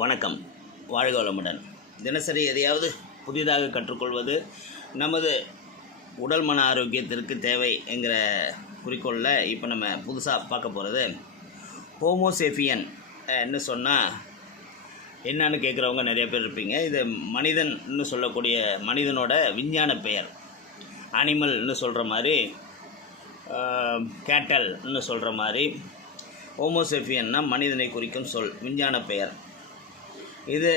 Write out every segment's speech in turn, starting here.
வணக்கம். வாழ்க வளமுடன். தினசரி எதையாவது புதிதாக கற்றுக்கொள்வது நமது உடல் மன ஆரோக்கியத்திற்கு தேவை என்கிற குறிக்கோளில் இப்போ நம்ம புதுசாக பார்க்க போகிறது ஹோமோசேஃபியன் என்ன சொன்னால் என்னன்னு கேட்குறவங்க நிறைய பேர் இருப்பீங்க. இது மனிதன்னு சொல்லக்கூடிய மனிதனோட விஞ்ஞான பெயர். அனிமல்னு சொல்கிற மாதிரி கேட்டல்னு சொல்கிற மாதிரி. ஹோமோசெஃபியன்னா மனிதனை குறிக்கும் சொல் விஞ்ஞான பெயர். இது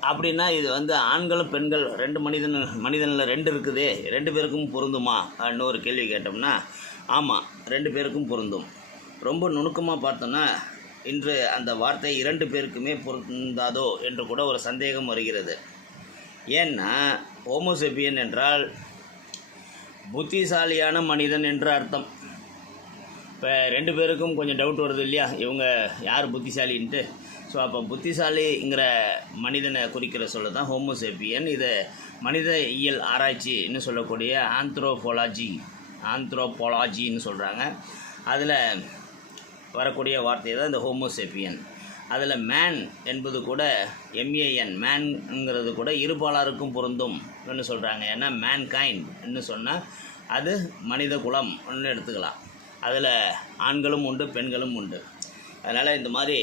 அப்படின்னா இது வந்து ஆண்களும் பெண்கள் ரெண்டு மனிதன் மனிதனில் ரெண்டு இருக்குது. ரெண்டு பேருக்கும் பொருந்துமா? அப்படின்னு ஒரு கேள்வி கேட்டோம்னா ஆமாம் ரெண்டு பேருக்கும் பொருந்தும். ரொம்ப நுணுக்கமாக பார்த்தோன்னா இன்று அந்த வார்த்தை இரண்டு பேருக்குமே பொருந்தாதோ என்று கூட ஒரு சந்தேகம் வருகிறது. ஏன்னா ஹோமோசெபியன் என்றால் புத்திசாலியான மனிதன் என்று அர்த்தம். இப்போ ரெண்டு பேருக்கும் கொஞ்சம் டவுட் வருது இல்லையா? இவங்க யார் புத்திசாலின்ட்டு? ஸோ அப்போ புத்திசாலிங்கிற மனிதனை குறிக்கிற சொல்ல தான் ஹோமோசேப்பியன் இதை மனித இயல் ஆராய்ச்சின்னு சொல்லக்கூடிய ஆந்த்ரோபோலாஜி ஆந்த்ரோபோலாஜின்னு சொல்கிறாங்க அதில் வரக்கூடிய வார்த்தை தான் இந்த ஹோமோசேப்பியன் அதில் மேன் என்பது கூட எம்ஏஎன் மேன்ங்கிறது கூட இருபாலாருக்கும் பொருந்தும் சொல்கிறாங்க ஏன்னா மேன்கைண்ட்னு சொன்னால் அது மனித குலம்னு எடுத்துக்கலாம். அதில் ஆண்களும் உண்டு பெண்களும் உண்டு. அதனால் இந்த மாதிரி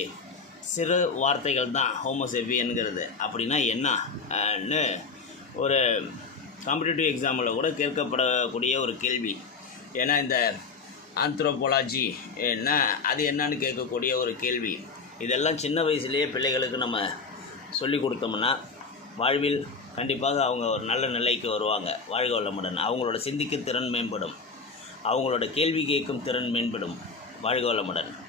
சிறு வார்த்தைகள் தான் ஹோமோசெபியனுங்கிறது அப்படின்னா என்னன்னு ஒரு காம்படிட்டிவ் எக்ஸாமில் கூட கேட்கப்படக்கூடிய ஒரு கேள்வி. ஏன்னா இந்த ஆந்த்ரோபோலாஜி என்ன அது என்னன்னு கேட்கக்கூடிய ஒரு கேள்வி. இதெல்லாம் சின்ன வயசுலேயே பிள்ளைகளுக்கு நம்ம சொல்லி கொடுத்தோம்னா வாழ்வில் கண்டிப்பாக அவங்க ஒரு நல்ல நிலைக்கு வருவாங்க. வாழ்க வளமுடன். அவங்களோட சிந்திக்கும் திறன் மேம்படும். அவங்களோட கேள்வி கேட்கும் திறன் மேம்படும். வாழ்க வளமுடன்.